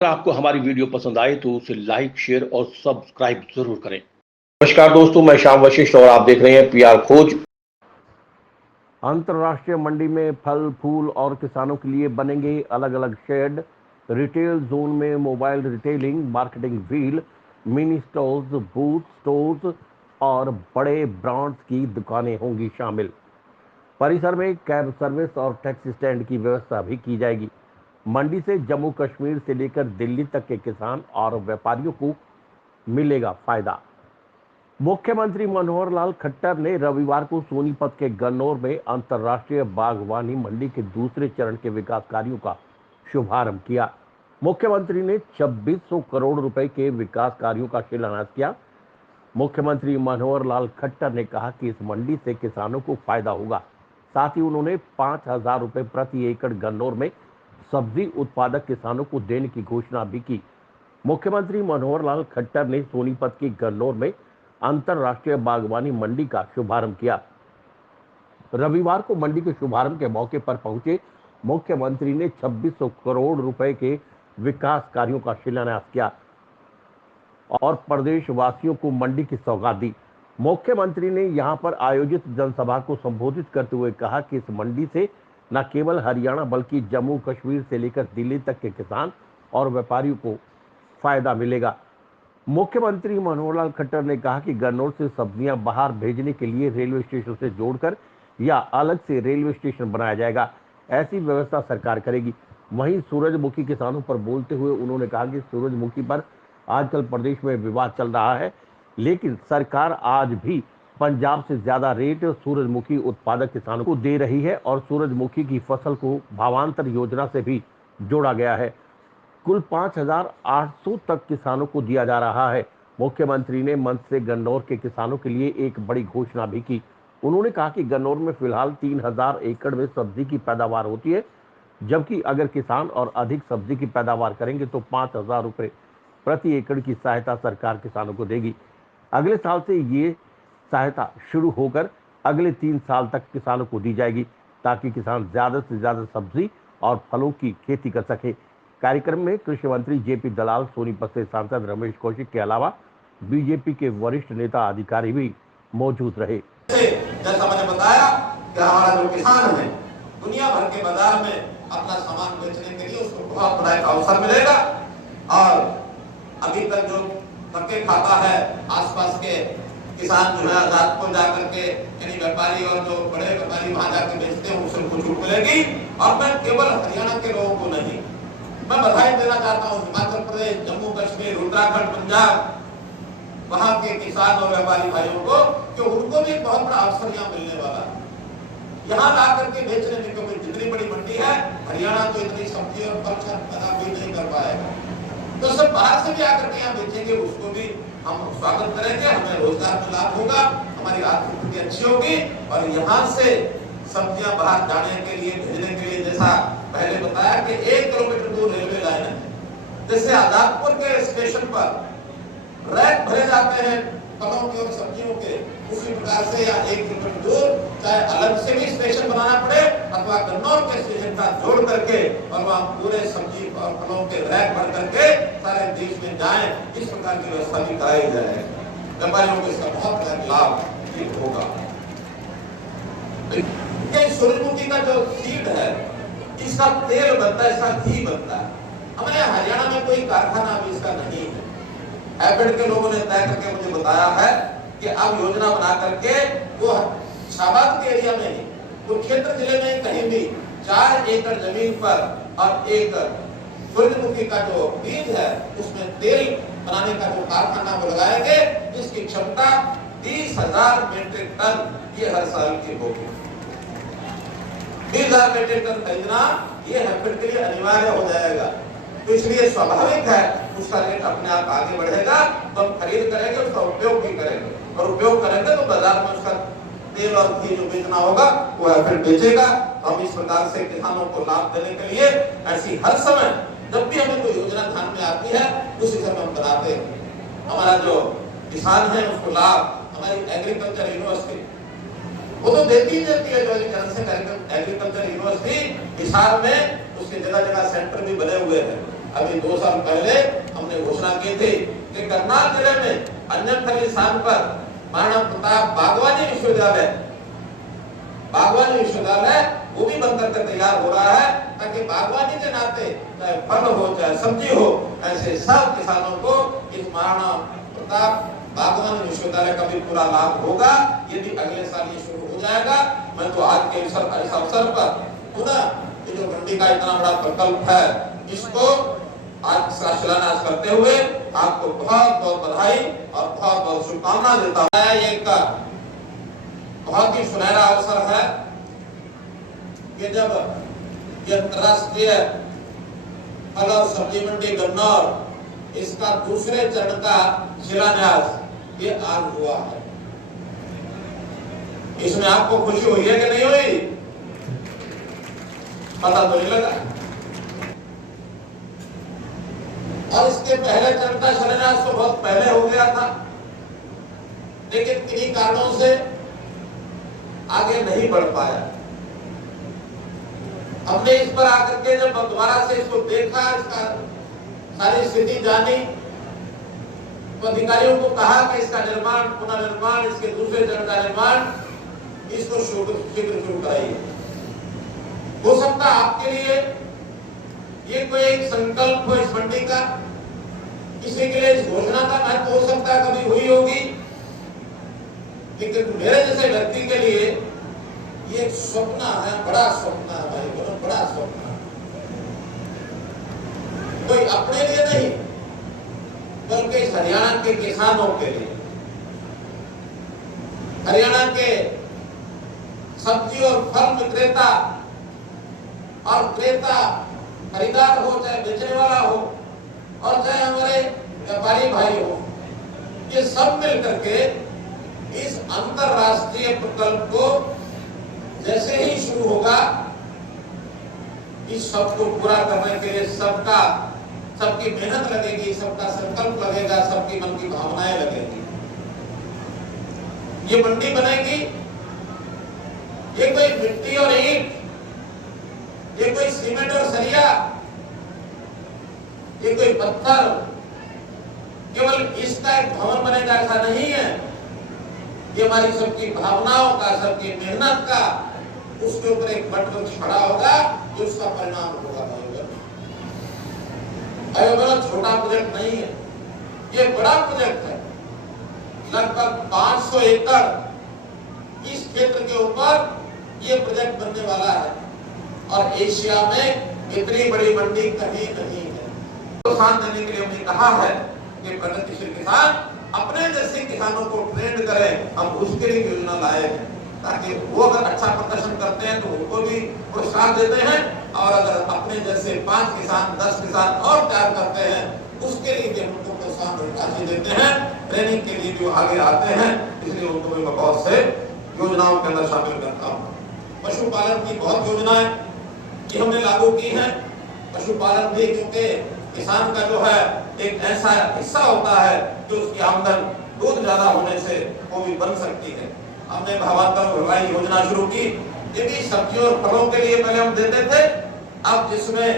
अगर आपको हमारी वीडियो पसंद आए तो उसे लाइक, शेयर और सब्सक्राइब जरूर करें। नमस्कार दोस्तों, मैं श्याम वशिष्ठ और आप देख रहे हैं पीआर खोज। अंतर्राष्ट्रीय मंडी में फल, फूल और किसानों के लिए बनेंगे अलग अलग शेड। रिटेल जोन में mobile retailing, marketing wheel, mini stores, booth stores और बड़े ब्रांड्स की दुकानें होंगी शामिल। परिसर में कैब सर्विस और टैक्सी स्टैंड की व्यवस्था भी की जाएगी। मंडी से जम्मू कश्मीर से लेकर दिल्ली तक के किसान और व्यापारियों को मिलेगा फायदा। मुख्यमंत्री मनोहर लाल खट्टर ने रविवार को सोनीपत के गन्नौर में अंतर्राष्ट्रीय बागवानी मंडी के दूसरे चरण के विकास कार्यों का शुभारंभ किया। मुख्यमंत्री ने 2600 करोड़ रुपए के विकास कार्यों का शिलान्यास किया। मुख्यमंत्री मनोहर लाल खट्टर ने कहा कि इस मंडी से किसानों को फायदा होगा। साथ ही उन्होंने 5000 रुपए प्रति एकड़ गन्नौर में सब्जी उत्पादक किसानों को देने की घोषणा भी की। मुख्यमंत्री मनोहर लाल खट्टर ने सोनीपत के गन्नौर में अंतर्राष्ट्रीय बागवानी मंडी का शुभारंभ किया। रविवार को मंडी के शुभारंभ के मौके पर पहुंचे मुख्यमंत्री ने 2600 करोड़ रुपए के विकास कार्यों का शिलान्यास किया और प्रदेशवासियों को मंडी की सौगात दी। मुख्यमंत्री ने यहां पर आयोजित जनसभा को संबोधित करते हुए कहा कि इस मंडी से न केवल हरियाणा बल्कि जम्मू कश्मीर से लेकर दिल्ली तक के किसान और व्यापारियों को फायदा मिलेगा। मुख्यमंत्री मनोहर लाल खट्टर ने कहा कि गन्नौर से सब्जियां बाहर भेजने के लिए रेलवे स्टेशन से जोड़कर या अलग से रेलवे स्टेशन बनाया जाएगा, ऐसी व्यवस्था सरकार करेगी। वहीं सूरजमुखी किसानों पर बोलते हुए उन्होंने कहा कि सूरजमुखी पर आजकल प्रदेश में विवाद चल रहा है, लेकिन सरकार आज भी पंजाब से ज्यादा रेट सूरजमुखी उत्पादक किसानों को दे रही है और सूरजमुखी की फसल को भावांतर योजना से भी जोड़ा गया है। कुल 5800 तक किसानों को दिया जा रहा है। मुख्यमंत्री ने मंच से गन्नौर के किसानों के लिए एक बड़ी घोषणा भी की। उन्होंने कहा कि गन्नौर में फिलहाल 3000 एकड़ में सब्जी की पैदावार होती है, जबकि अगर किसान और अधिक सब्जी की पैदावार करेंगे तो 5000 रुपए प्रति एकड़ की सहायता सरकार किसानों को देगी। अगले साल से ये सहायता शुरू होकर अगले 3 साल तक किसानों को दी जाएगी, ताकि किसान ज्यादा से ज्यादा सब्जी और फलों की खेती कर सके। कार्यक्रम में कृषि मंत्री जेपी दलाल, सोनीपत से सांसद रमेश कौशिक के अलावा बीजेपी के वरिष्ठ नेता अधिकारी भी मौजूद रहे। जैसा मैंने बताया कि हमारा जो किसान है दुनिया भर के बाजार में अपना सामान बेचने के लिए उसको बहुत बड़ा एक अवसर मिलेगा। और अभी तक जो धक्के खाता है आसपास के किसान जो है आजाद को जाकर के यानी व्यापारी और जो बड़े व्यापारी वहां जाकर बेचते हैं उससे उनको छूट मिलेगी। और मैं केवल हरियाणा के लोगों को नहीं, मैं बधाई देना चाहता हूँ हिमाचल प्रदेश, जम्मू कश्मीर, उत्तराखंड, पंजाब वहां के किसान और व्यापारी भाइयों को कि उनको भी बहुत बड़ा अवसर यहाँ मिलने वाला है यहाँ ला करके बेचने में। क्योंकि जितनी बड़ी मंडी है हरियाणा तो इतनी सब्जी और फल पैदा कोई नहीं कर पाएगा, तो सब बाहर से भी आकर के यहाँ बेचेंगे, उसको भी हम स्वागत करेंगे। हमें रोजगार में लाभ होगा, हमारी आर्थिक स्थिति अच्छी होगी। और यहाँ से सब्जियां बाहर जाने के लिए, भेजने के लिए, जैसा पहले बताया कि 1 किलोमीटर दूर रेलवे लाइन है, जैसे आजादपुर के स्टेशन पर रैक भरे जाते हैं फलों के और सब्जियों के, उसी प्रकार से या 1 किलोमीटर दूर चाहे अलग से भी स्टेशन बनाना पड़े अथवा गन्नौर के स्टेशन का जोड़ करके और वहाँ पूरे सब्जी और फलों के रैक भर करके सारे देश में जाए, इस प्रकार की व्यवस्था भी कराई जाए। व्यापारियों को इसका बहुत लाभ होगा। सूरजमुखी का जो सीड है इसका तेल बनता है, इसका घी बनता है। हमारे हरियाणा में कोई कारखाना अभी इसका नहीं है। एपेड के लोगों ने तय करके मुझे बताया है कि अब योजना बना करके वो शाबाद के एरिया में ही, कुरुक्षेत्र जिले में कहीं भी 4 एकड़ जमीन पर और एक सूरजमुखी का जो बीज है उसमें तेल बनाने का जो कारखाना वो लगाएंगे, जिसकी क्षमता 30,000 मीट्रिक टन ये हर साल की होगी। 20,000 मीट्रिक टन खरीदना ये हेपेड के लिए अनिवार्य हो जाएगा। तो इसलिए स्वाभाविक है उसका रेट अपने आप आगे बढ़ेगा, तो हम खरीद करेंगे, उसका उपयोग भी करेंगे और उपयोग करेंगे तो बाजार में उसका तेल और घी जो बेचना होगा वो हेपेड बेचेगा। हम इस प्रकार से किसानों को लाभ देने के लिए ऐसी हर समय जब भी हमें कोई योजना ध्यान में आती है उसी समय हम बनाते हैं। हमारा जो किसान है उसको लाभ हमारी एग्रीकल्चर यूनिवर्सिटी वो तो देती ही देती है। जो एग्रीकल्चर यूनिवर्सिटी हिसार में उसके जगह जगह सेंटर भी बने हुए हैं। अभी 2 साल पहले हमने घोषणा की थी कि करनाल जिले में अंजनथली स्थान पर महाराणा प्रताप बागवानी विश्वविद्यालय वो भी बनकर के तैयार हो रहा है, ताकि बागवानी के नाते चाहे फल हो चाहे सब्जी हो, ऐसे सब किसानों को इस महाराणा प्रताप बागवानी विश्वविद्यालय का भी पूरा लाभ होगा। यदि अगले साल ये शुरू हो जाएगा, मैं तो आज के इस अवसर पर पुनः ये जो मंडी का इतना बड़ा प्रकल्प है, इसको आज का शिलान्यास करते हुए आपको बहुत बहुत बधाई और बहुत बहुत शुभकामना देता हूँ। ये एक बहुत ही सुनहरा अवसर है कि जब ये अंतर्राष्ट्रीय फल और सब्जी मंडी गन्नौर इसका दूसरे चरण का शिलान्यास ये आज हुआ है। इसमें आपको खुशी हुई है कि नहीं हुई? पता तो नहीं लगा। और इसके पहले चरण का शिलान्यास तो बहुत पहले हो गया था, लेकिन किन्हीं कारणों से आगे नहीं बढ़ पाया। हमने इस पर आकर के जब दोबारा से इसको देखा, इसका सारी स्थिति जानी, तो अधिकारियों को कहा कि इसका निर्माण, पुनर्निर्माण, इसके दूसरे चरण का निर्माण, इसको शीघ्र शुरू कराइए। हो सकता आपके लिए ये कोई एक संकल्प हो इस मंडी का, किसी के लिए इस घोषणा का महत्व हो सकता है कभी हुई होगी, लेकिन मेरे जैसे व्यक्ति के लिए ये एक स्वप्न है, बड़ा स्वप्न है भाई बहनों, बड़ा स्वप्न है। कोई अपने लिए नहीं, बल्कि इस हरियाणा के किसानों के लिए, हरियाणा के सब्जी और फल विक्रेता और क्रेता, खरीदार हो चाहे बेचने वाला हो और चाहे हमारे व्यापारी भाई हो, ये सब मिलकर के इस अंतरराष्ट्रीय प्रकल्प को जैसे ही शुरू होगा, इस सबको पूरा करने के लिए सबकी मेहनत लगेगी, सबका संकल्प लगेगा, सबकी मन की भावनाएं लगेगी। ये मंडी बनेगी, ये कोई मिट्टी और ईंट, ये कोई सीमेंट और सरिया, ये कोई पत्थर, केवल इसका एक भवन बनेगा ऐसा नहीं है। ये हमारी सबकी भावनाओं का, सबकी मेहनत का, उसके ऊपर एक वट वृक्ष खड़ा होगा, जो उसका परिणाम होगा। छोटा प्रोजेक्ट नहीं है, ये बड़ा प्रोजेक्ट है। लगभग 500 एकड़ इस क्षेत्र के ऊपर ये प्रोजेक्ट बनने वाला है, और एशिया में इतनी बड़ी मंडी कहीं नहीं है। प्रोत्साहन देने के लिए हमने कहा है कि प्रगतिशील किसान अपने जैसे किसानों को ट्रेंड करें, हम उसके लिए योजना लाए हैं, ताकि वो अगर अच्छा प्रदर्शन करते हैं तो उनको भी प्रोत्साहन देते हैं, और अगर अपने जैसे 5 किसान 10 किसान और तैयार करते हैं, उसके लिए भी उनको प्रोत्साहन राशि देते हैं, ट्रेनिंग के लिए भी आगे आते हैं। इसलिए उनको भी बहुत से योजनाओं के अंदर शामिल करता हूँ। पशुपालन की बहुत योजनाएं ये हमने लागू की हैं। पशुपालन भी, क्योंकि किसान का जो है एक ऐसा हिस्सा होता है कि उसकी आमदन दूध ज्यादा होने से वो भी बन सकती है। हमने भावांतर भरवाई योजना शुरू की। ये भी सब्जियों और फलों के लिए पहले हम देते थे, अब जिसमें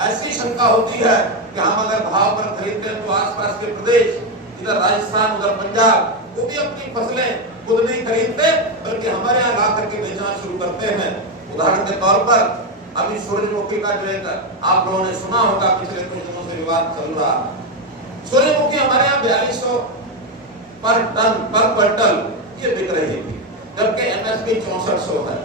ऐसी शंका होती है कि हम अगर भाव पर खरीदते हैं तो आसपास के प्रदेश, इधर राजस्थान उधर पंजाब, वो भी अपनी फसलें खुद नहीं खरीदते, बल्कि हमारे यहाँ ला करके बेचना शुरू करते हैं। उदाहरण के तौर पर अभी सूरजमुखी का जो एक आप लोगों ने सुना होगा, पिछले कुछ दिनों से विवाद चल रहा। सूरजमुखी हमारे यहाँ 4200 पर टन पर क्विंटल ये बिक रही थी, जबकि एमएसपी 6400 है।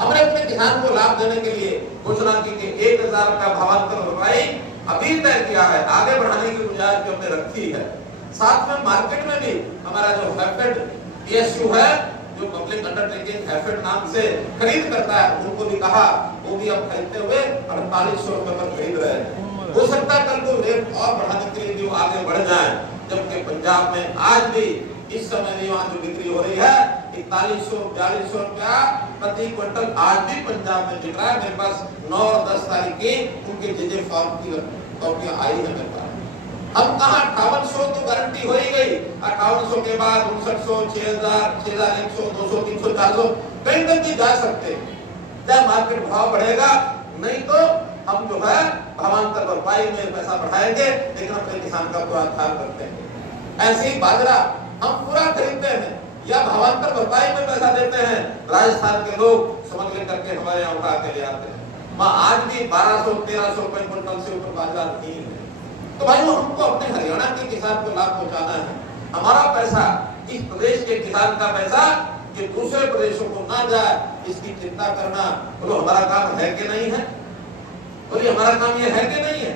हमने अपने किसान को लाभ देने के लिए घोषणा की कि 1000 का भावांतर भरपाई अभी तय किया है, आगे बढ़ाने की गुंजाइश भी हमने रखी है। साथ में मार्केट में भी हमारा जो हैफेड पीएसयू है, जो पब्लिक अंडरटेकिंग हैफेड नाम से खरीद करता है, उनको भी कहा, वो भी अब खरीदते हुए 4800 रुपए पर खरीद रहे हैं। हो सकता है कल को रेट और बढ़ाने के लिए भी आगे बढ़ जाए, जबकि पंजाब में आज भी इस समय भी वहाँ जो बिक्री हो रही है 4100-4200 रुपया प्रति क्विंटल आज भी पंजाब में बिक रहा है। मेरे पास 9 और 10 तारीख की उनके जेजे फार्म की कॉपियां आई है मेरे पास। हम कहा 5800 तो गारंटी हो ही गई, 5800 के बाद 5900, 6000, 6100, 200, 300, 400 कहीं तक भी जा सकते। जब मार्केट भाव बढ़ेगा, नहीं तो हम जो है भावांतर भरपाई में पैसा बढ़ाएंगे, लेकिन अपने किसान का पूरा ख्याल रखते हैं। ऐसे ही बाजरा हम पूरा खरीदते हैं या भावांतर भरपाई में पैसा देते हैं। राजस्थान के लोग स्मगलिंग करके हमारे यहाँ उठा के ले आते हैं। वहाँ आज भी 1200-1300 रुपए क्विंटल से ऊपर बाजरा नहीं है। तो भाई हमको अपने हरियाणा के किसान को लाभ पहुंचाना है। हमारा पैसा, इस प्रदेश के किसान का पैसा कि दूसरे प्रदेशों को ना जाए, इसकी चिंता करना बोलो हमारा काम है कि नहीं है? बोलिए हमारा काम ये है कि नहीं है?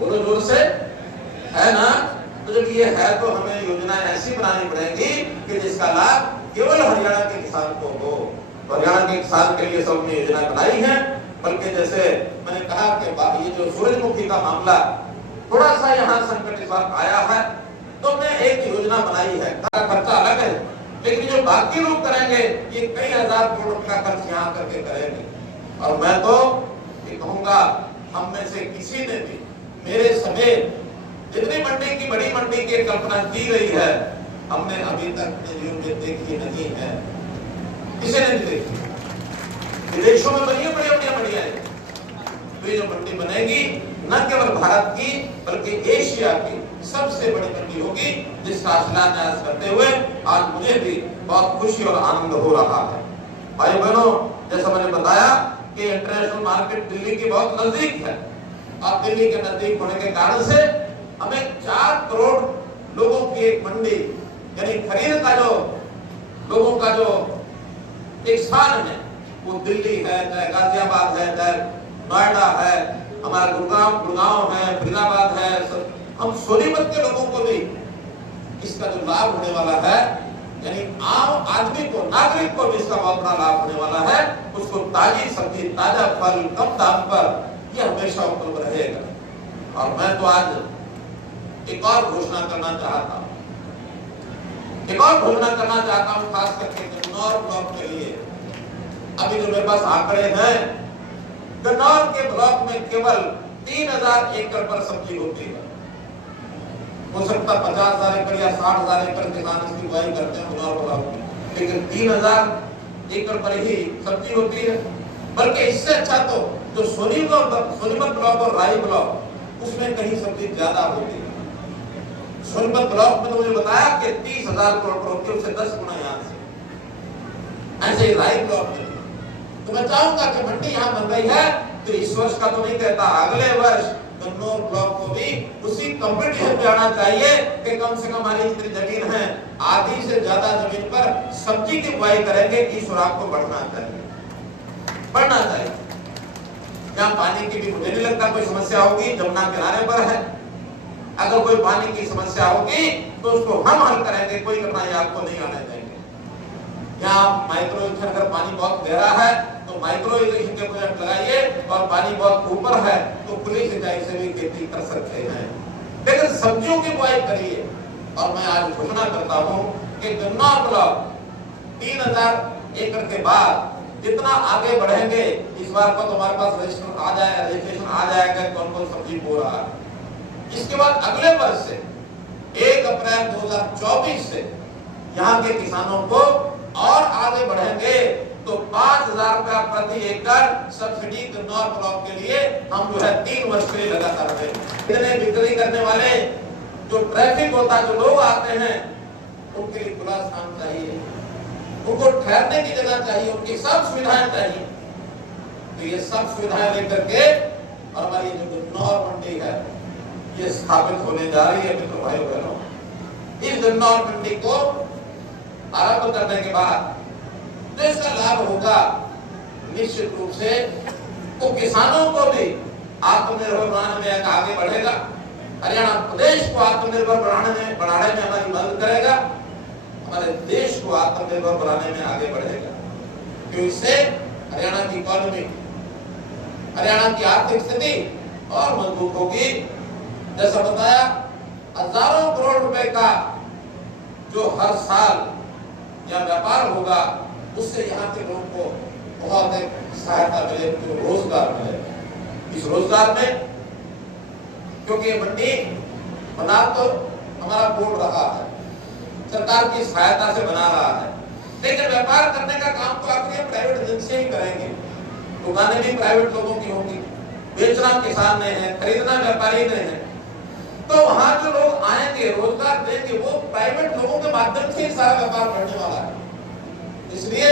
बोलो जोर से, है ना? तो जब ये है तो हमें योजना ऐसी बनानी पड़ेगी कि जिसका लाभ केवल हरियाणा के किसान को हो। हरियाणा के किसान के लिए सबने योजना बनाई है। बल्कि जैसे मैंने कहा कि ये जो सूरजमुखी का मामला थोड़ा सा यहाँ संकट इस बार आया है, तो हमने एक योजना बनाई है। खर्चा अलग है, लेकिन जो बाकी लोग करेंगे ये कई हजार करोड़ रुपए का खर्च यहाँ करके करेंगे। और मैं तो ये कहूंगा, हम में से किसी ने भी, मेरे समेत जितनी मंडी की, बड़ी मंडी की कल्पना की गई है, हमने अभी तक अपने जीवन में देखी नहीं है। किसी ने नहीं देखी। विदेशों में बनी है बड़ी बड़ी मंडियां। तो ये जो मंडी बनेगी न केवल भारत की बल्कि एशिया की सबसे बड़ी मंडी होगी, जिसका शिलान्यास करते हुए आज मुझे भी बहुत खुशी और आनंद हो रहा है। भाई बहनों, जैसा मैंने बताया कि इंटरनेशनल मार्केट दिल्ली की बहुत नजदीक है, और दिल्ली के नजदीक होने के कारण से हमें 4 करोड़ लोगों की एक मंडी, यानी खरीद का जो लोगों का जो एक स्थान है वो दिल्ली है, चाहे गाजियाबाद है, चाहे नोएडा है, हमारा गुड़गांव है, फरीदाबाद है। हम सोनीपत के लोगों को भी इसका जो लाभ होने वाला है, यानी आम आदमी को, नागरिक को भी इसका बहुत बड़ा लाभ होने वाला है। उसको ताजी सब्जी, ताजा फल कम दाम पर यह हमेशा उपलब्ध रहेगा। और मैं तो आज एक और घोषणा करना चाहता हूँ, खास करके गन्नौर ब्लॉक के लिए। अभी जो मेरे पास आंकड़े हैं, गन्नौर के ब्लॉक में केवल 3000 एकड़ पर सब्जी होती है। हो सकता 50,000 एकड़ या 60,000 एकड़ किसान इसकी बुआई करते हैं गन्नौर ब्लॉक में, लेकिन 3000 एकड़ पर ही सब्जी होती है। बल्कि इससे अच्छा तो जो सोनीपत ब्लॉक और राई ब्लॉक, उसमें कहीं सब्जी ज्यादा होती है। सोनीपत ब्लॉक में तो मुझे बताया कि 30,000 करोड़ होती है, उससे 10 गुना यहाँ से। ऐसे ही राई ब्लॉक में तो मैं चाहूंगा कि मंडी यहाँ बन रही है, तो इस वर्ष का तो नहीं कहता, अगले वर्ष गन्नौर ब्लॉक को भी उसी कंपटीशन में आना चाहिए कि कम से कम हमारी जितनी जमीन है, आधी से ज्यादा जमीन पर सब्जी की बुआई करेंगे। कि सुराग को बढ़ना चाहिए। यहाँ पानी की भी मुझे नहीं लगता कोई समस्या होगी, जमुना किनारे पर है। अगर कोई पानी की समस्या होगी तो उसको हम हल करेंगे, कोई कठिनाई आपको नहीं आने देंगे। यहाँ माइक्रो इरिगेशन, अगर पानी बहुत गहरा है तो माइक्रो इरिगेशन के प्रोजेक्ट लगाइए, और पानी बहुत ऊपर है तो खुली सिंचाई से भी खेती कर सकते हैं। लेकिन सब्जियों की बुआई करिए। और मैं आज घोषणा करता हूँ कि गन्नौर ब्लॉक 3000 एकड़ के बाद जितना आगे बढ़ेंगे, इस बार को तुम्हारे पास रजिस्ट्रेशन आ जाएगा कौन कौन सब्जी बो रहा है। इसके बाद अगले वर्ष से 1 अप्रैल 2024 से यहाँ के किसानों को और आगे बढ़ेंगे तो 5,000 रुपया प्रति एकड़ सब्सिडी गन्नौर ब्लॉक के लिए हम जो है 3 वर्ष के लिए लगातार देंगे। इतने बिक्री करने वाले जो ट्रैफिक होता है, जो लोग आते हैं, उनके लिए खुला स्थान चाहिए, उनको ठहरने की जगह चाहिए, उनकी सब सुविधाएं चाहिए। तो ये सब सुविधाएं लेकर के और हमारी जो गन्नौर मंडी है ये स्थापित होने जा रही है। मित्रों, भाई बहनों, इस गन्नौर मंडी को आरंभ करने के बाद जो इसका लाभ होगा, निश्चित रूप से वो किसानों को भी आत्मनिर्भर बनाने में आगे बढ़ेगा। हरियाणा प्रदेश को आत्मनिर्भर बढ़ाने में हमारी मदद करेगा, हमारे देश को आत्मनिर्भर बनाने में आगे बढ़ेगा। क्यों? इससे हरियाणा की इकोनॉमी, हरियाणा की आर्थिक स्थिति और मजबूत होगी। जैसा बताया, हजारों करोड़ रुपए का जो हर साल या व्यापार होगा, उससे यहाँ के लोगों को बहुत एक सहायता मिले, जो रोजगार मिले। इस रोजगार में, क्योंकि ये मंडी बना तो हमारा बोर्ड रहा है, सरकार की सहायता से बना रहा है, लेकिन व्यापार करने का काम तो आखिर प्राइवेट एजेंसी ही करेंगे। दुकानें भी प्राइवेट लोगों की होंगी, बेचना किसान ने है, खरीदना व्यापारी ने है। तो वहां जो लोग आएंगे, रोजगार देंगे, वो प्राइवेट लोगों के माध्यम से ही सारा व्यापार बढ़ने वाला है। इसलिए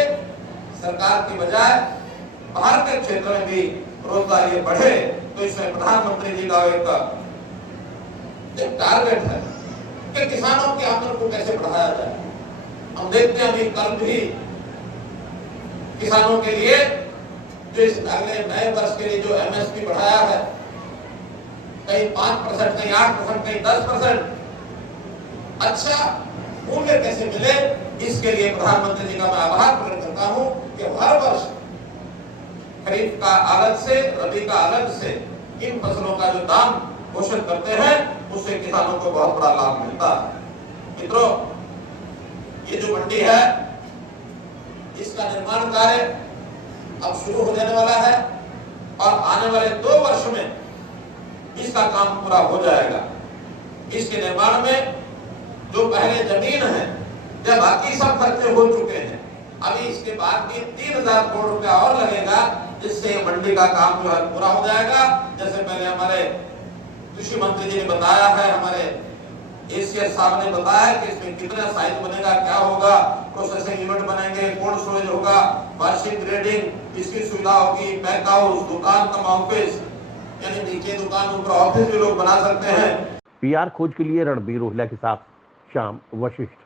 सरकार की बजाय बाहर के क्षेत्र में भी रोजगार ये बढ़े, तो इसमें प्रधानमंत्री जी का एक टारगेट है कि किसानों की आमदन को कैसे बढ़ाया जाए। हम देखते हैं अभी कल भी किसानों के लिए जो इस अगले नए वर्ष के लिए जो एमएसपी बढ़ाया है, कहीं 5%, कहीं 8%, कहीं 10%, अच्छा मूल्य कैसे मिले, इसके लिए प्रधानमंत्री जी का मैं आभार प्रकट करता हूं कि हर वर्ष खरीफ का अलग से, रबी का अलग से इन फसलों का जो दाम घोषित करते हैं, उससे किसानों को बहुत बड़ा लाभ मिलता है। मित्रों, ये जो मंडी है, इसका निर्माण कार्य अब शुरू हो जाने वाला है और आने वाले 2 वर्ष में इसका काम पूरा हो जाएगा। इसके निर्माण में जो पहले जमीन है, जब बाकी सब खर्चे हो चुके हैं, अभी इसके बाद भी 3000 करोड़ रुपया और लगेगा, जिससे मंडी का काम जो है पूरा हो जाएगा। जैसे पहले हमारे कृषि मंत्री जी ने बताया है, हमारे एसीएस साहब ने बताया कि इसमें कितना साइज बनेगा, क्या होगा, प्रोसेसिंग यूनिट बनेंगे, कोल्ड स्टोरेज होगा, वाशिंग ग्रेडिंग इसकी सुविधा होगी, पैक हाउस, दुकान कम ऑफिस, यानी नीचे दुकान ऊपर ऑफिस भी लोग बना सकते हैं। पीआर खोज के लिए रणबीर रोहिला के साथ श्याम वशिष्ठ।